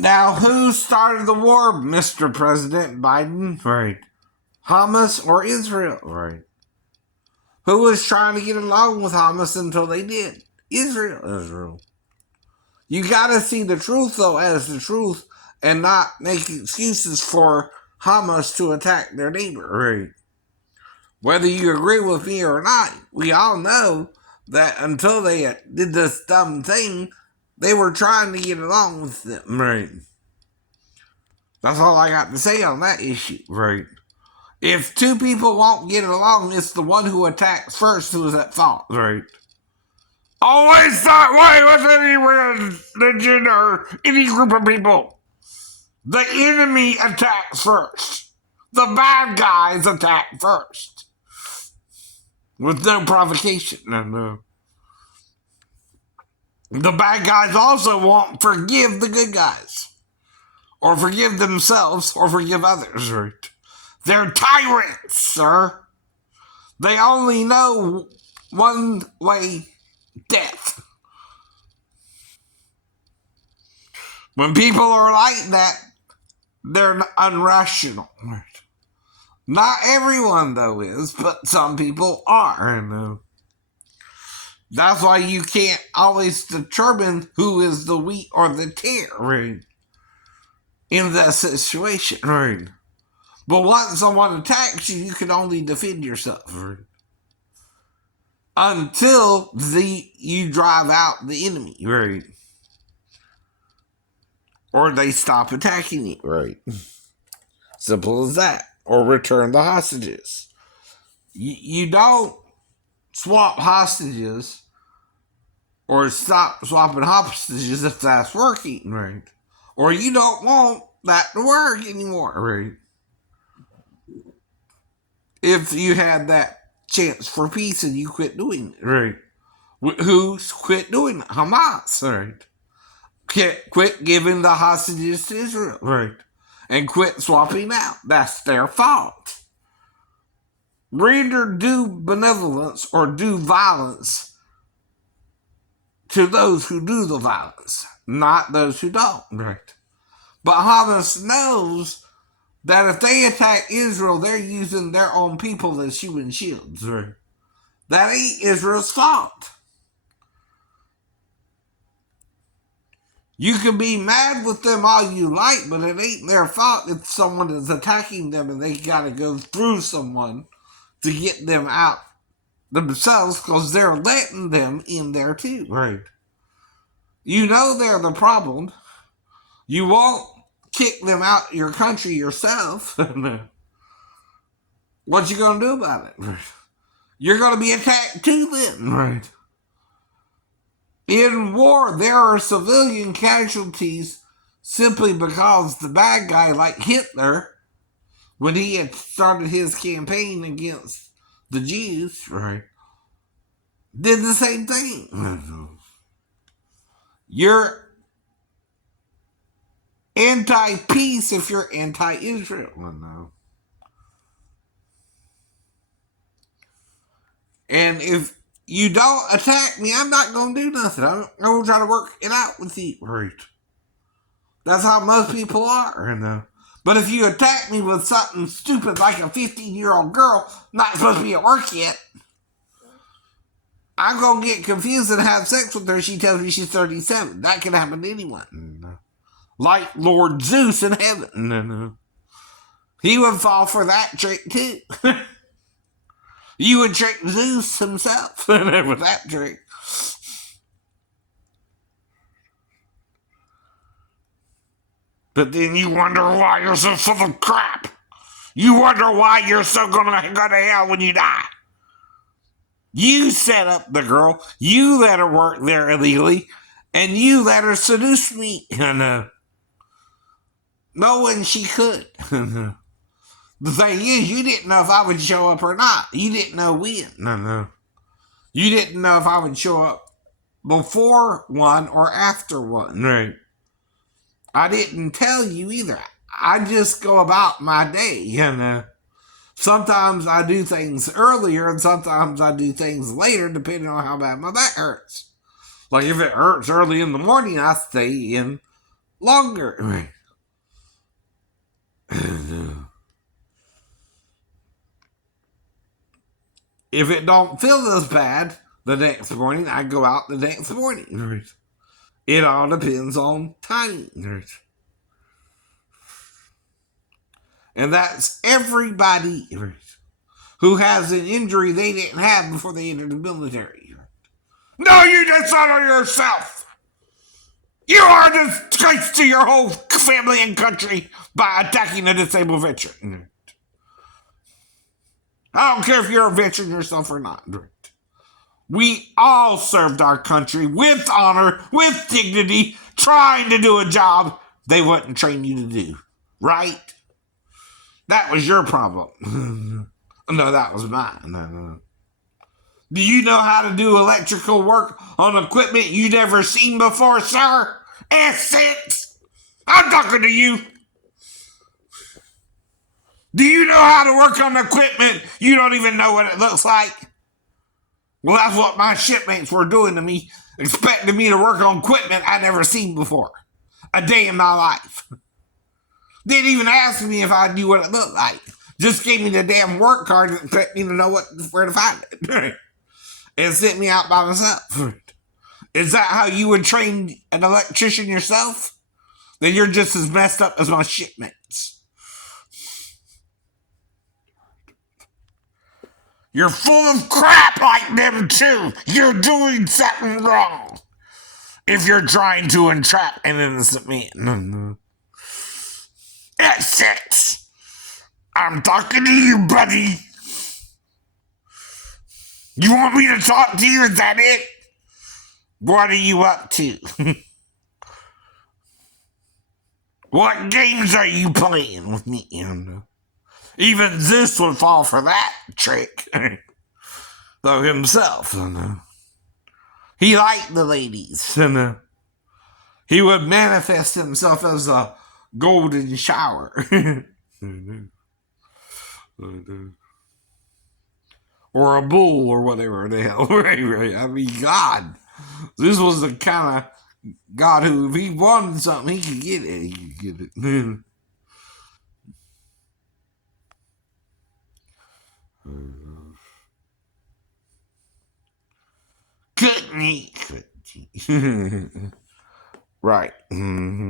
Now, who started the war, Mr. President Biden? Right. Hamas or Israel? Right. Who was trying to get along with Hamas until they did? Israel. You gotta see the truth, though, as the truth and not make excuses for Hamas to attack their neighbor. Right. Whether you agree with me or not, we all know that until they did this dumb thing, they were trying to get along with them. Right. That's all I got to say on that issue. Right. If two people won't get along, it's the one who attacks first who is at fault. Right. Always that way with any religion or any group of people. The enemy attacks first. The bad guys attack first. With no provocation. No. The bad guys also won't forgive the good guys. Or forgive themselves, or forgive others. Right? They're tyrants, sir. They only know one way: death. When people are like that, they're unrational. Right? Not everyone, though, is, but some people are. I know. That's why you can't always determine who is the wheat or the tare, right? In that situation, right? But once someone attacks you, you can only defend yourself, right? Until you drive out the enemy, right? Or they stop attacking you, right? Simple as that. Or return the hostages. You don't swap hostages or stop swapping hostages if that's working, right? Or you don't want that to work anymore, right? If you had that chance for peace and you quit doing it, right? Who quit doing it? Hamas, right? Quit giving the hostages to Israel, right? And quit swapping out. That's their fault. Render due benevolence or due violence to those who do the violence, not those who don't, right? But Hamas knows that if they attack Israel, they're using their own people as human shields, right? That ain't Israel's fault. You can be mad with them all you like, but it ain't their fault if someone is attacking them and they gotta go through someone to get them out themselves because they're letting them in there too. Right. You know they're the problem. You won't kick them out of your country yourself. What you gonna do about it? Right. You're gonna be attacked too then. Right. In war, there are civilian casualties simply because the bad guy, like Hitler, when he had started his campaign against the Jews, right, did the same thing. You're anti-peace if you're anti-Israel. No. And if you don't attack me, I'm not going to do nothing. I'm going to try to work it out with you. Right. That's how most people are. But if you attack me with something stupid like a 15-year-old girl not supposed to be at work yet, I'm going to get confused and have sex with her. She tells me she's 37. That can happen to anyone. Like Lord Zeus in heaven. He would fall for that trick too. You would trick Zeus himself with that trick. But then you wonder why you're so full of crap. You wonder why you're so gonna go to hell when you die. You set up the girl. You let her work there illegally. And you let her seduce me. Knowing she could. The thing is, you didn't know if I would show up or not. You didn't know when. You didn't know if I would show up before one or after one. Right. I didn't tell you either. I just go about my day. Sometimes I do things earlier and sometimes I do things later depending on how bad my back hurts. Like if it hurts early in the morning, I stay in longer. Right. If it don't feel as bad the next morning, I go out the next morning. Right. It all depends on timing. Right. And that's everybody who has an injury they didn't have before they entered the military. No, you dishonor yourself. You are a disgrace to your whole family and country by attacking a disabled veteran. I don't care if you're a veteran yourself or not. We all served our country with honor, with dignity, trying to do a job they wouldn't train you to do. Right? That was your problem. No, that was mine. No. Do you know how to do electrical work on equipment you never seen before, sir? S6! I'm talking to you. Do you know how to work on equipment you don't even know what it looks like? Well, that's what my shipmates were doing to me, expecting me to work on equipment I never seen before. A day in my life. Didn't even ask me if I knew what it looked like. Just gave me the damn work card and expect me to know where to find it. And sent me out by myself. Is that how you would train an electrician yourself? Then you're just as messed up as my shipmates. You're full of crap like them too. You're doing something wrong. If you're trying to entrap an innocent man. At 6. I'm talking to you, buddy. You want me to talk to you? Is that it? What are you up to? What games are you playing with me? Even Zeus would fall for that trick. Though himself. He liked the ladies. He would manifest himself as a golden shower. Or a bull or whatever the hell. Right. I mean, God. This was the kind of God who, if he wanted something, he could get it. He could get it. Couldn't he? Right.